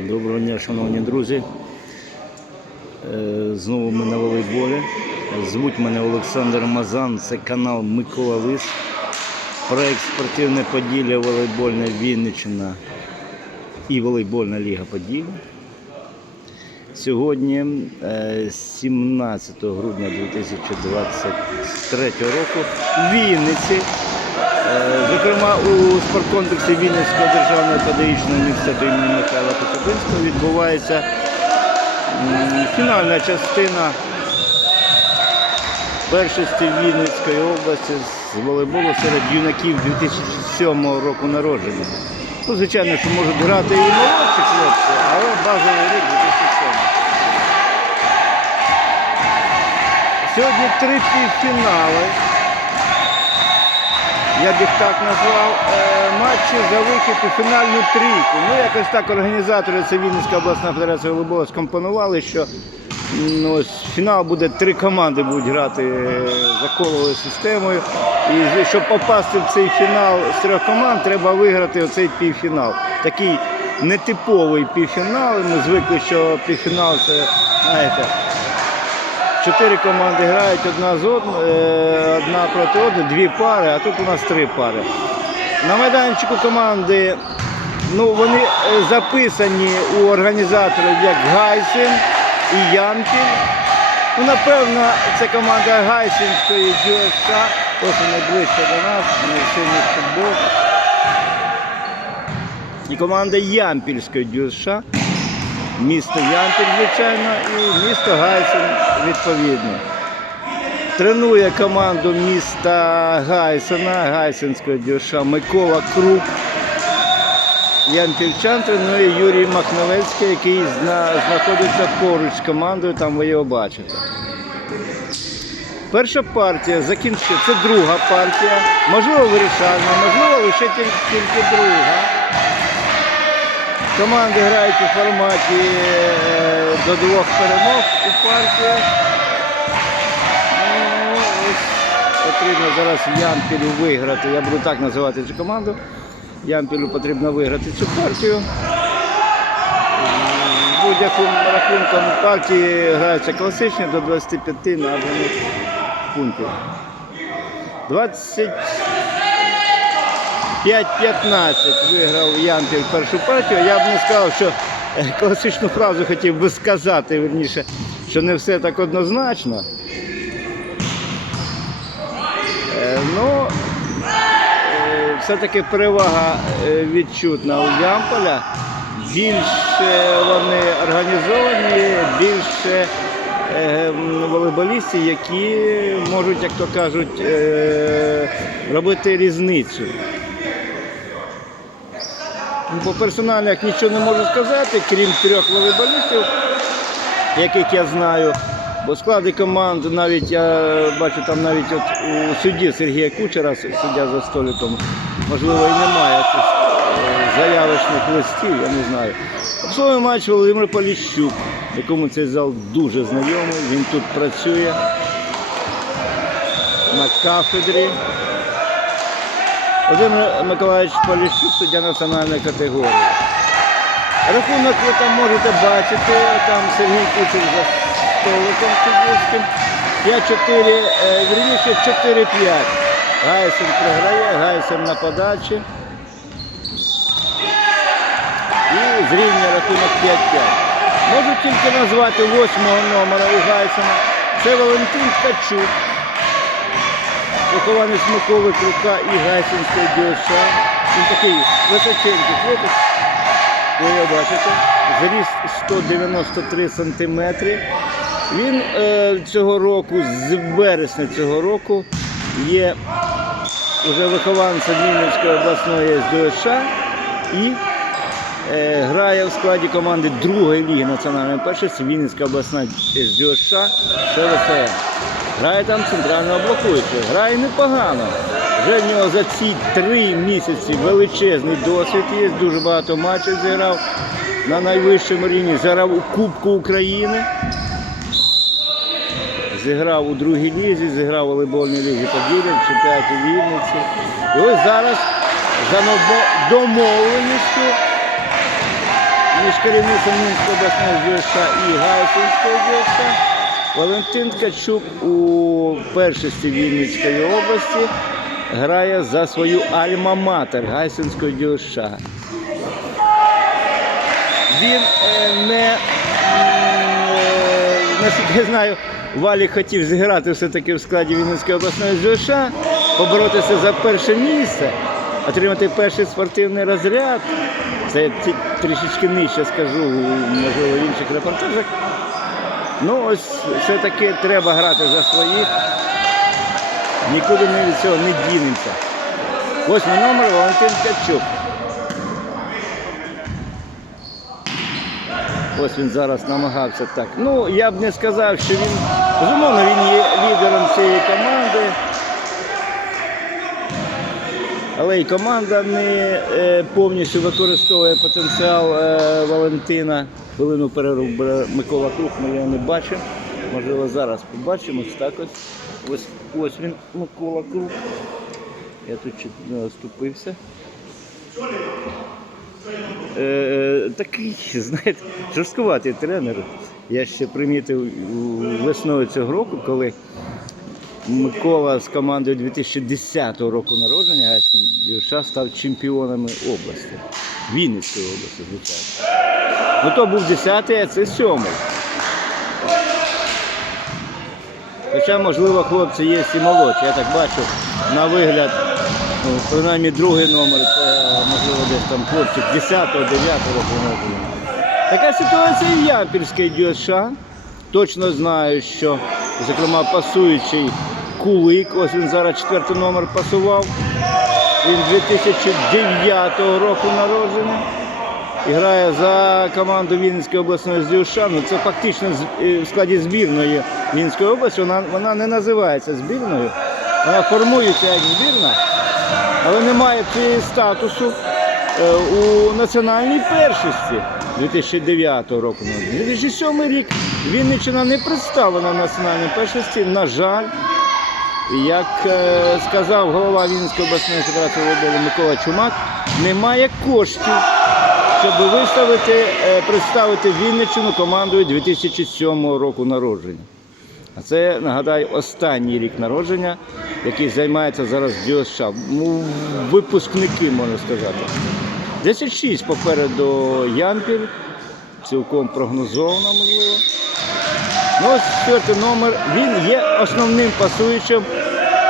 Доброго дня, шановні друзі. Е, Знову ми на волейболі. Звуть мене Олександр Мазан, це канал Микола Лис. Проект Спортивне Поділля, волейбольна Вінниччина і волейбольна Ліга Поділля. Сьогодні, е, 17 грудня 2023 року, в Вінниці Е, Зокрема, у спорткомплексі Вінницького державного педагогічного університету імені Михайла Коцюбинського відбувається фінальна частина першості Вінницької області з волейболу серед юнаків 2007 року народження. Ну, звичайно, що можуть грати і молодші хлопці, але базовий рік 2007. Сьогодні три півфінали я б їх так назвав, е, матчі за вихід у фінальну трійку. Ну, якось так організатори, це Вінницька обласна федерація волейболу, скомпонували, що ну, ось фінал буде, три команди будуть грати е, за коловою системою. І щоб попасти в цей фінал з трьох команд, треба виграти оцей півфінал. Такий нетиповий півфінал. Ми звикли, що півфінал це, знаєте, Чотири команди грають одна з од- е, одна проти дві пари, а тут у нас три пари. На майданчику команди ну, вони е, записані у організаторів як Гайсин і Янків. Ну, напевно, це команда Гайсинської ДЮСК, ось вони до нас, вони сильний футбол. І команда Ямпільської ДЮСШ місто Ямпіль, звичайно, і місто Гайсен відповідно. Тренує команду міста Гайсена, Гайсенського дюша Микола Круп. Ямпільчан тренує Юрій Махновецький, який зна- знаходиться поруч з командою, там ви його бачите. Перша партія закінчила, це друга партія, можливо вирішальна, можливо лише тільки, тільки друга. Команди грають у форматі е, до двох перемог у партіях. Потрібно зараз Ямпілю виграти. Я буду так називати цю команду. Ямпілю потрібно виграти цю партію. Будь-яким рахунком партії граються класичні до 25 набраних пунктів. 20 5-15 виграв Ямпіль першу партію. Я б не сказав, що е, класичну фразу хотів би сказати, верніше, що не все так однозначно. Е, Ну, е, все-таки перевага е, відчутна у Ямполя. Більше вони організовані, більше е, волейболістів, які можуть, як то кажуть, е, робити різницю. Ну, По персональних нічого не можу сказати, крім трьох волейболістів, яких я знаю. Бо в складі команд навіть я бачу там навіть от у судді Сергія Кучера, суддя за столиком, можливо, і немає цих е, заявочних листів, я не знаю. Обслуговує матч Володимир Поліщук, якому цей зал дуже знайомий. Він тут працює на кафедрі. Володимир Миколаївич Поліщук, суддя національної категорії. Рахунок ви там можете бачити, там Сергій Кучер за столиком суддівським. 5-4, е, вірніше 4-5. Гайсен програє, Гайсен на подачі. І зрівнює рахунок 5-5. Можу тільки назвати восьмого номера у Гайсена. Це Валентин Ткачук. Вихованець Миколи Крука і Гайсинської ДЮСШ. Він такий височенький хлопець. Ви бачите. Зріст 193 сантиметри. Він е, цього року, з вересня цього року, є вже вихованцем Вінницької обласної СДОШ і е, грає в складі команди другої ліги національної першості Вінницька обласна СДОШ ШВСМ. Грає там центрального блокуючого. Грає непогано. Вже в нього за ці три місяці величезний досвід є, дуже багато матчів зіграв на найвищому рівні. Зіграв у Кубку України. Зіграв у другій лізі, зіграв у волейбольній лізі Поділля, в чемпіонаті Вінниці. І ось зараз за домовленістю між керівництвом Мінської обласної ДЮСШ і Гайсинської ДЮСШ. Валентин Ткачук у першості Вінницької області грає за свою альма-матер Гайсинської ДЮСШ. Він е, не, е, наскільки знаю, Валік хотів зіграти все-таки в складі Вінницької обласної ДЮСШ, поборотися за перше місце, отримати перший спортивний розряд. Це я трішечки нижче скажу, можливо, в інших репортажах. Ну, ось все-таки треба грати за своїх. Нікуди ми від цього не дінемося. Восьмий номер Валентин Ткачук. Ось він зараз намагався так. Ну, я б не сказав, що він, безумовно, він є лідером цієї команди. Але і команда не е, повністю використовує потенціал е, Валентина. Хвилину перерву Микола Круг, ми його не бачимо. Можливо, зараз побачимо. Ось так ось. Ось, ось він, Микола Круг. Я тут оступився. Е, е, такий, знаєте, жорсткуватий тренер. Я ще примітив весною цього року, коли Микола з командою 2010 року народження Гайським Юша став чемпіонами області. Вінницької області, звичайно. Ну то був 10-й, а це 7-й. Хоча, можливо, хлопці є і молодші. Я так бачу на вигляд, ну, принаймні другий номер, це можливо десь там хлопчик 10-го, 9-го року народження. Така ситуація і в Ямпільській ДЮСШ. Точно знаю, що, зокрема, пасуючий Кулик, ось він зараз четвертий номер пасував. Він 2009 року народження. І грає за команду Вінницької обласної ЗЮШ. Ну, це фактично е, в складі збірної Вінницької області. Вона, вона не називається збірною. Вона формується як збірна, але не має статусу у національній першості 2009 року. 2007 рік Вінниччина не представлена в національній першості, на жаль. Як е, сказав голова Вінницької обласної федерації волейболу Микола Чумак, немає коштів, щоб виставити, е, представити Вінниччину командою 2007 року народження. А це, нагадаю, останній рік народження, який займається зараз ДЮСШ. Ну, Випускники, можна сказати. 10-6 попереду Ямпіль, цілком прогнозовано, можливо. Ну, ось четвертий номер. Він є основним пасуючим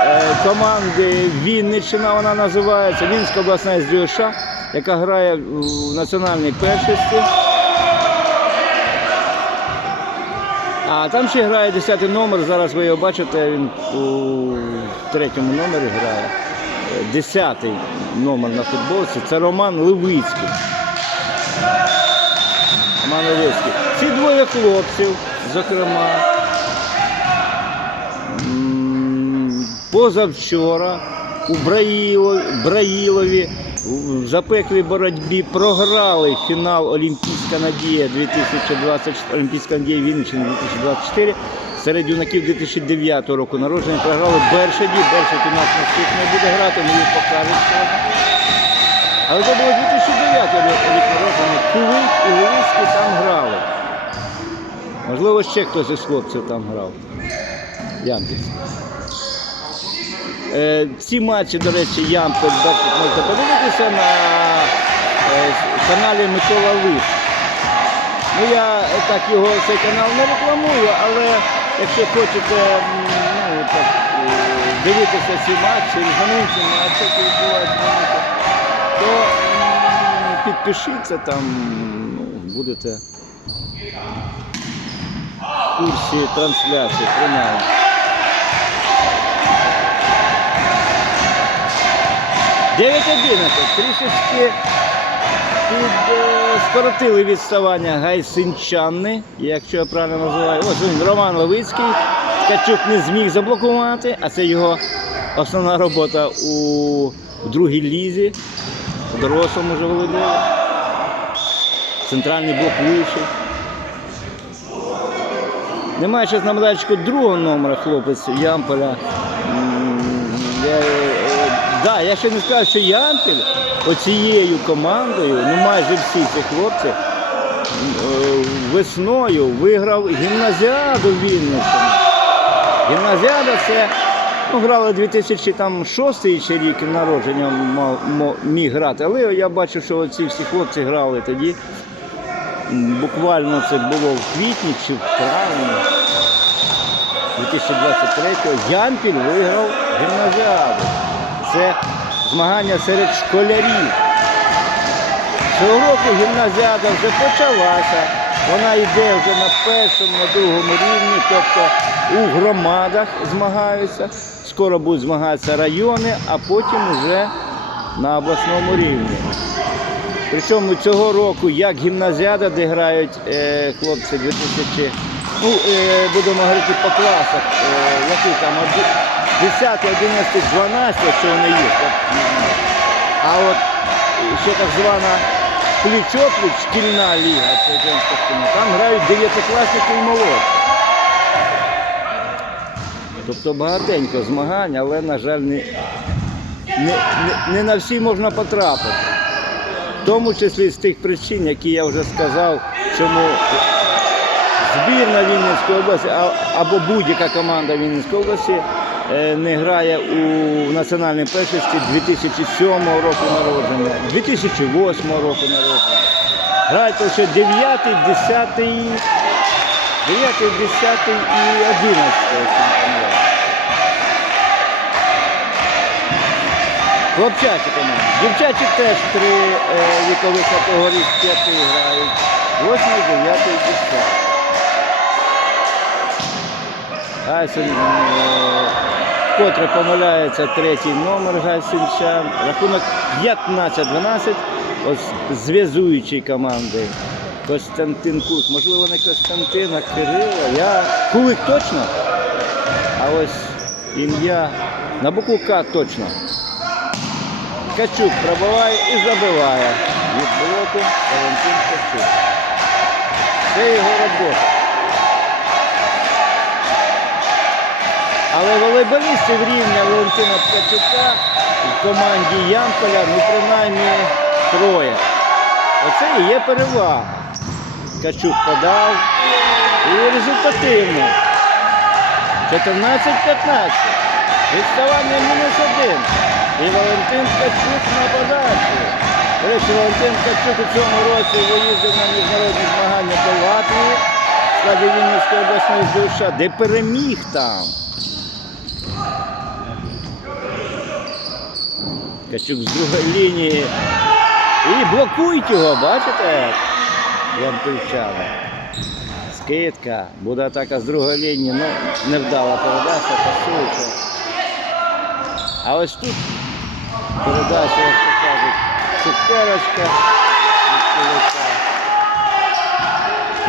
е, команди Вінниччина, вона називається Вінська обласна СДЮШ, яка грає в національній першості. А там ще грає 10 номер, зараз ви його бачите, він у третьому номері грає. Десятий номер на футболці це Роман Левицький. Роман Левицький. Ці двоє хлопців, зокрема, позавчора у Браїло- Браїлові в запеклій боротьбі програли фінал Олімпійська надія 2020, Олімпійська надія Вінниччини 2024 серед юнаків 2009 року народження. Програли Бершаді. Бершаді у нас наступний буде грати, ми їх покажемо. Але це було 2009 рік народження. Кулик і Левицький там грали. Можливо, ще хтось із хлопців там грав. Ямпільський. Е, ці матчі, до речі, Ямпель бачить, можете подивитися на е, каналі Микола Лиш. Ну, я так його цей канал не рекламую, але якщо хочете ну, так, дивитися ці матчі, різноманітні матчі, які відбуваються то підпишіться там, ну, будете в курсі трансляції, принаймні. 9-11. Трішечки під, е, скоротили відставання гайсинчани, якщо я правильно називаю. Ось він Роман Левицький. Ткачук не зміг заблокувати, а це його основна робота у другій лізі, дорослому вже волейболі. Центральний блок вищий. Немає зараз на медальчику другого номера хлопець Ямполя. Е, да, я ще не сказав, що Ямпіль оцією командою, ну майже всі ці хлопці, весною виграв гімназіаду Вінниччини. Гімназіада це ну, грали 2006 ще рік народження мав- міг грати. Але я бачу, що ці всі хлопці грали тоді. Буквально це було в квітні чи в травні 2023-го. Ямпіль виграв гімназіаду. Це змагання серед школярів. Цього року гімназіада вже почалася. Вона йде вже на першому, на другому рівні, тобто у громадах змагаються. Скоро будуть змагатися райони, а потім вже на обласному рівні. Причому цього року як гімназіада, де грають е, хлопці 2000, ну, е, будемо говорити по класах, е, які там 10, 11, 12, якщо вони є. А от ще так звана пліч-опліч, шкільна ліга, це шкільна, там грають дев'ятикласники і молодші. Тобто багатенько змагань, але, на жаль, не, не, не, не на всі можна потрапити. В тому числі з тих причин, які я вже сказав, чому збірна Вінницької області або будь-яка команда Вінницької області не грає у національній першості 2007 року народження, 2008 року народження. Грають лише 9, 10, 9, 10 і 11. якщо не помиляюсь. Хлопчачі команди. Дівчачі теж три е, вікові категорії п'яти грають. Восьмий, дев'ятий, десятий. Гайсен, е, котре помиляється третій номер Гайсенчан. Рахунок 15-12. Ось зв'язуючі команди. Костянтин Кулик. Можливо, не Костянтин, а Кирило. Я... Кулик точно? А ось ім'я на букву К точно. Качук пробиває і забиває. Від блоку Валентин Качук. Це його робота. Але волейболістів рівня Валентина Ткачука в команді Ямполя, ну принаймні троє. Оце і є перевага. Ткачук подав і результативно. 14-15. Відставання мінус один. І Валентин Ткачук на подачі. Речі, Валентин Ткачук у цьому році виїздив на міжнародні змагання до Латвії складі Вінницької обласної ЗУШ, де переміг там. Ткачук з другої лінії. І блокують його, бачите? Ямпільчани. Скидка. Буде атака з другої лінії. Ну, невдала передача, пасуюча. А ось тут передача, як то кажуть, цукерочка.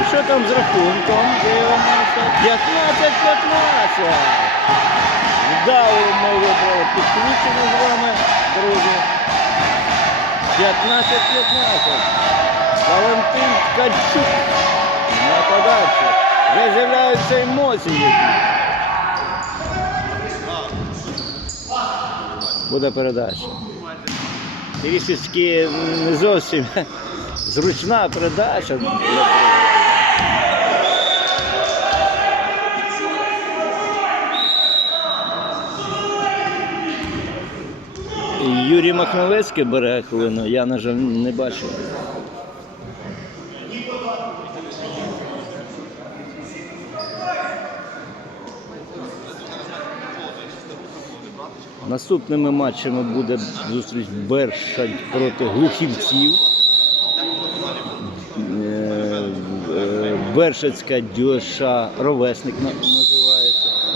І що там з рахунком? Дивимося. 15-15. Вдало ми вибрали підключення з вами, друзі. 15-15. Валентин Ткачук на подачі. Вже з'являються емоції. Буде передача. Трішечки не зовсім зручна передача. Юрій Махновецький бере хвилину, я, на жаль, не бачу. Наступними матчами буде зустріч Бершадь проти глухівців. Е, е, Бершацька дюша ровесник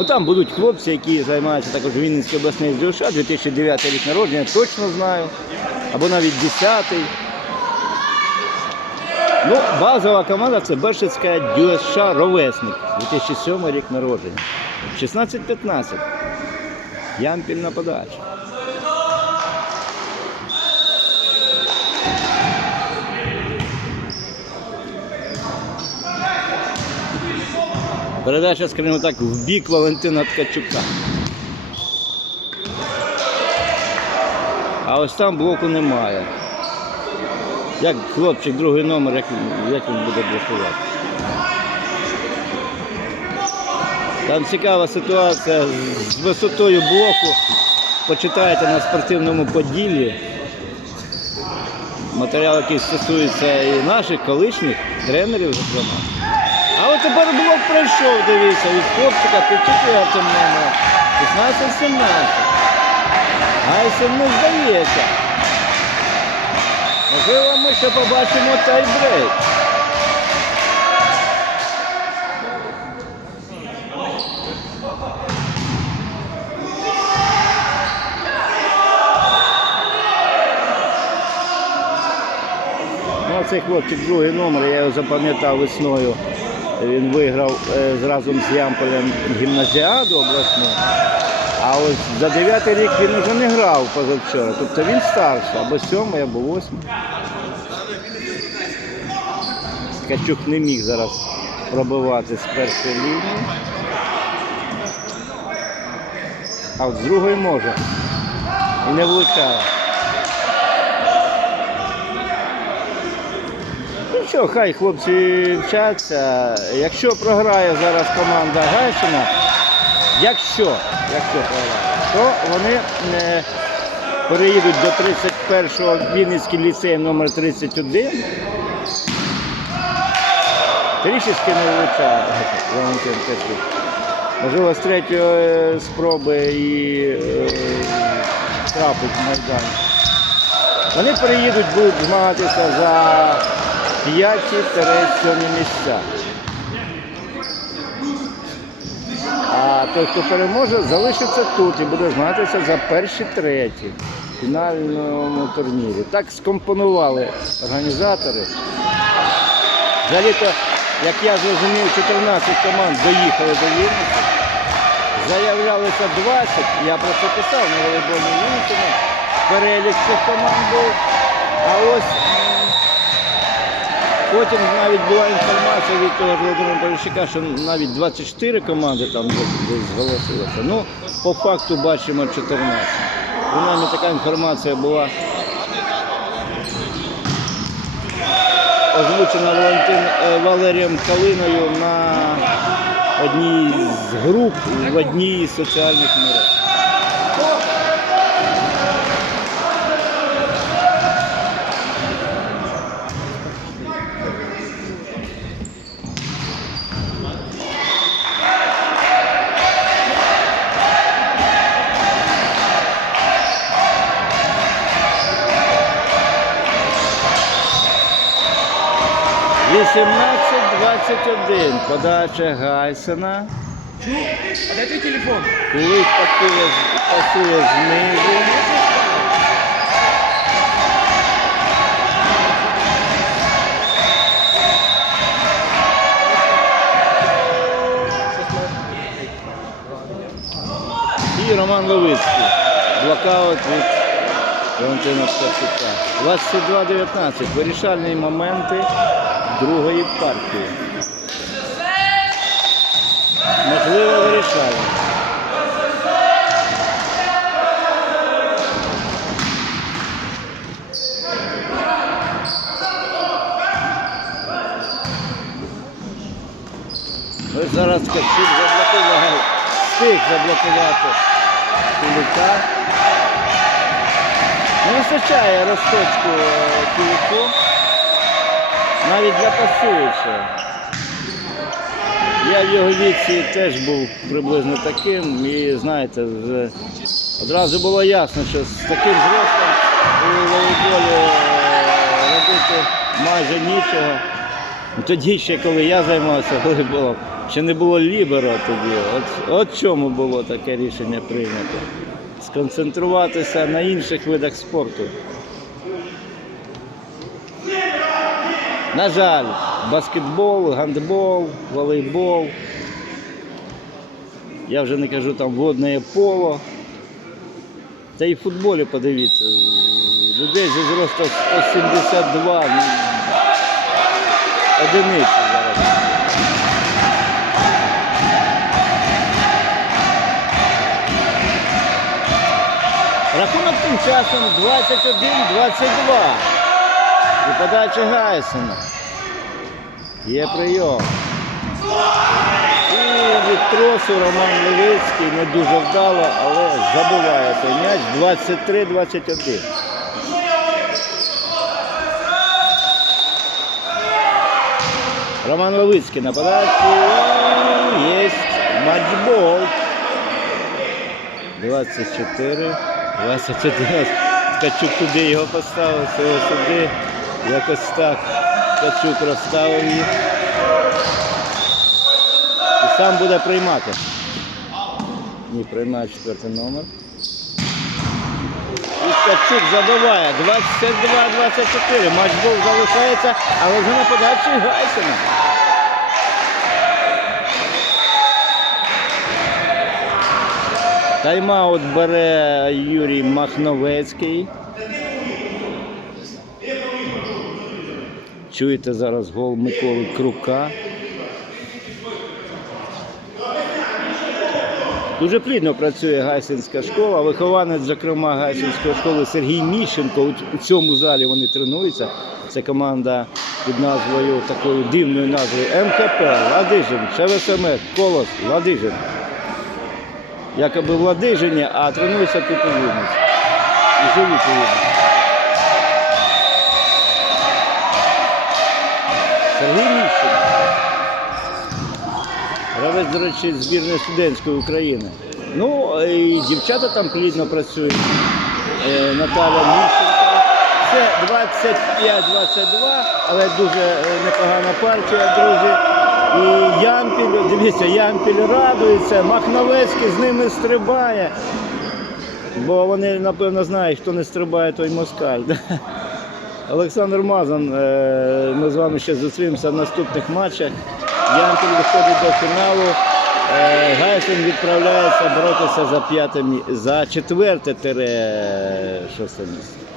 Ну, там будуть хлопці, які займаються також Вінницький обласний дюша, 2009 рік народження, точно знаю. Або навіть 10-й. Ну, базова команда це Бершицька дюша ровесник, 2007 рік народження. 16-15. Ямпіль на подачі. Передача, скажімо так, в бік Валентина Ткачука. А ось там блоку немає. Як хлопчик, другий номер, як, як він буде блокувати? Там цікава ситуація з- висотою блоку. Почитайте на спортивному поділі. Матеріал, який стосується і наших колишніх тренерів, зокрема. А от тепер блок пройшов, дивіться, від хлопчика під четвертим номером. 16-17. Гайсен не здається. Можливо, ми ще побачимо тайбрейк. Ну, цей хлопчик другий номер, я його запам'ятав весною. Він виграв е, зразу з Ямполем гімназіаду обласну. А ось за дев'ятий рік він вже не грав позавчора. Тобто він старший, або сьомий, або восьмий. Ткачук не міг зараз пробивати з першої лінії. А з другої може. І не влучає. Що, хай хлопці вчаться. Якщо програє зараз команда Гайсина, якщо, якщо програє, то вони е, переїдуть до 31-го Вінницький ліцей номер 31. Трішечки не влучає Валентин Качук. Можливо, з третьої е, спроби і е, трапить майдан. Вони переїдуть, будуть змагатися за 5-7 місця. А той, хто переможе, залишиться тут і буде змагатися за перші треті в фінальному турнірі. Так скомпонували організатори. Взагалі-то, як я зрозумів, 14 команд доїхали до Вінниці. Заявлялися 20, я про це писав на волейбольній Вінниці. Перелік цих команд був. А ось потім навіть була інформація від того Володимира Поліщука, що навіть 24 команди там десь зголосилося. Ну, по факту бачимо 14. Принаймні така інформація була озвучена Валентин, е, Валерієм Калиною на одній з груп в одній із соціальних мереж. Вісімнадцять двадцять один. Подача Гайсена. А де твій телефон? Кулик пасує, знизу. І Роман Левицький. Блокаут від Валентина Ткачука. 22-19. Вирішальні моменти другої партії. Можливо, вирішальні. Ось зараз Ткачук заблокував. Встиг заблокувати Кулика. Не вистачає розточку е, Кулику. Навіть для пасуючого. Я в його віці теж був приблизно таким і знаєте, вже одразу було ясно, що з таким зростом у волейболі е, робити майже нічого. Тоді ще, коли я займався волейболом, ще не було лібера тоді. От, от чому було таке рішення прийнято. Сконцентруватися на інших видах спорту. На жаль, баскетбол, гандбол, волейбол. Я вже не кажу там водне поло. Та і в футболі подивіться. Людей зі зростом 172 ну, одиниці зараз. Рахунок тим часом 21-22. І подача Гайсена. Є прийом. І від Роман Левицький не дуже вдало, але забиває той м'яч 23-21. Роман Левицький на подачі. Є матчбол. 24, 21. Ткачук туди його поставив, сюди. Якось так. Ткачук розставив їх. І сам буде приймати. Ні, приймає четвертий номер. І Ткачук забиває 22-24. Матчбол залишається, але вже на подачі Гайсена. Тайм-аут бере Юрій Махновецький. Чуєте зараз гол Миколи Крука. Дуже плідно працює Гайсинська школа. Вихованець, зокрема, Гайсинської школи Сергій Міщенко. У- цьому залі вони тренуються. Це команда під назвою такою дивною назвою МХП, Ладижин, ШВСМ, Колос, Ладижин. Якоби в Ладижині, а тренуються тут у Вінниці. І живуть у Вінниці. Сергій Міщенко. Гравець, до речі, збірної студентської України. Ну, і дівчата там плідно працюють. Е, Наталя Міщенко. Це 25-22, але дуже е, непогана партія, друзі. І Ямпіль, дивіться, Ямпіль радується, Махновецький з ними стрибає. Бо вони, напевно, знають, хто не стрибає, той москаль. Олександр Мазан, е, ми з вами ще зустрінемося в наступних матчах. Янкель виходить до фіналу. Е, Гайсен відправляється боротися за п'яте за четверте тире шосте місце.